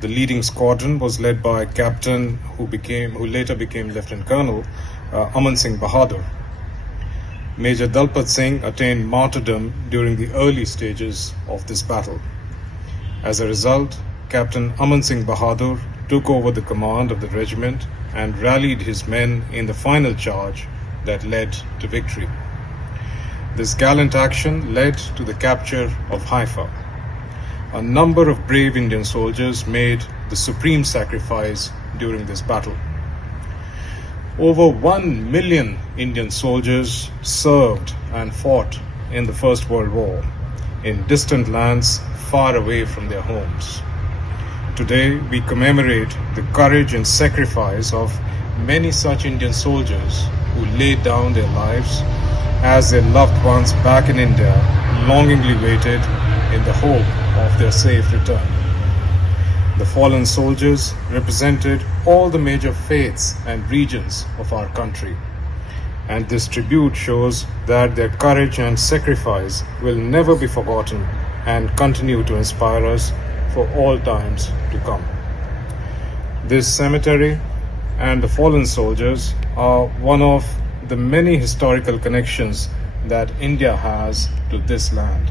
The leading squadron was led by Captain who later became Lieutenant Colonel Aman Singh Bahadur. Major Dalpat Singh attained martyrdom during the early stages of this battle. As a result, Captain Aman Singh Bahadur took over the command of the regiment and rallied his men in the final charge that led to victory. This gallant action led to the capture of Haifa. A number of brave Indian soldiers made the supreme sacrifice during this battle. Over 1 million Indian soldiers served and fought in the First World War in distant lands far away from their homes. Today, we commemorate the courage and sacrifice of many such Indian soldiers who laid down their lives as their loved ones back in India longingly waited in the hope of their safe return. The fallen soldiers represented all the major faiths and regions of our country, and this tribute shows that their courage and sacrifice will never be forgotten and continue to inspire us for all times to come. This cemetery and the fallen soldiers are one of the many historical connections that India has to this land.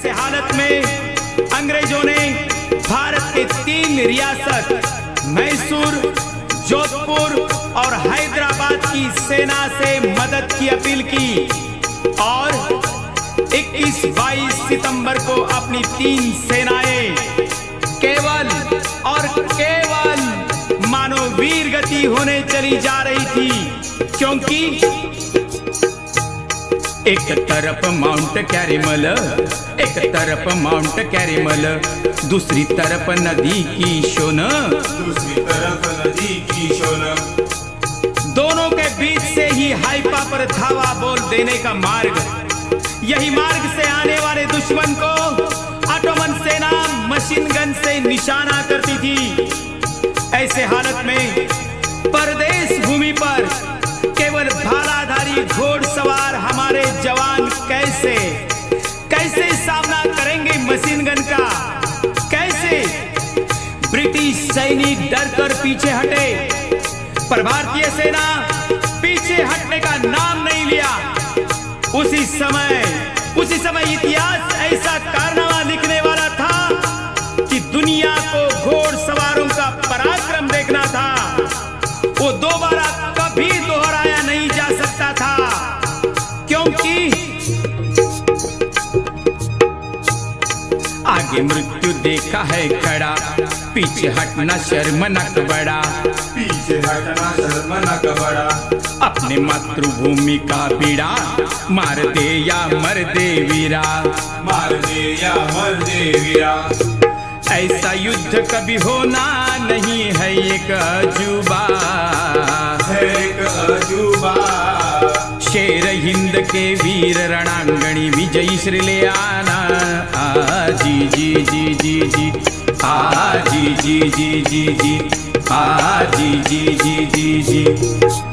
ऐसे हालत में अंग्रेजों ने भारत के 3 रियासत मैसूर, जोधपुर और हैदराबाद की सेना से मदद की अपील की और 21-22 सितंबर को अपनी 3 सेनाएं केवल और केवल मानो वीर गति होने चली जा रही थी, क्योंकि एक तरफ माउंट कैरिमल, एक तरफ माउंट कैरिमल, दूसरी तरफ नदी की शोन, दूसरी तरफ नदी की शोन, दोनों के बीच से ही हाइपा पर धावा बोल देने का मार्ग। यही मार्ग से आने वाले दुश्मन को ऑटोमन सेना मशीन गन से निशाना करती थी। ऐसे हालत में परदेश भूमि पर केवल भालाधारी घोड़सवार हमारे जवान कैसे सामना करेंगे मशीन गन का? कैसे? ब्रिटिश सैनिक डरकर पीछे हटे, पर भारतीय सेना पीछे हटने का नाम नहीं लिया। उसी समय इतिहास ऐसा कारनामा लिखने वाला था कि दुनिया को घोड़सवारों का पराक्रम देखना था। वो दोबारा कभी दोहराया नहीं जा सकता था, क्योंकि आगे मृत्यु देखा है खड़ा, पीछे हटना शर्मनाक बड़ा, पीछे हटना शर्मनाक बड़ा। अपने मातृभूमि का बीड़ा मार दे या मर दे वीरा, मार दे या मर दे वीरा। ऐसा युद्ध कभी होना नहीं है, एक अजूबा है, एक अजूबा। शेर हिंद के वीर रणांगणी विजयी श्री ले आना। जी जी जी जी जी, जी जी जी जी जी, जी जी जी जी जी।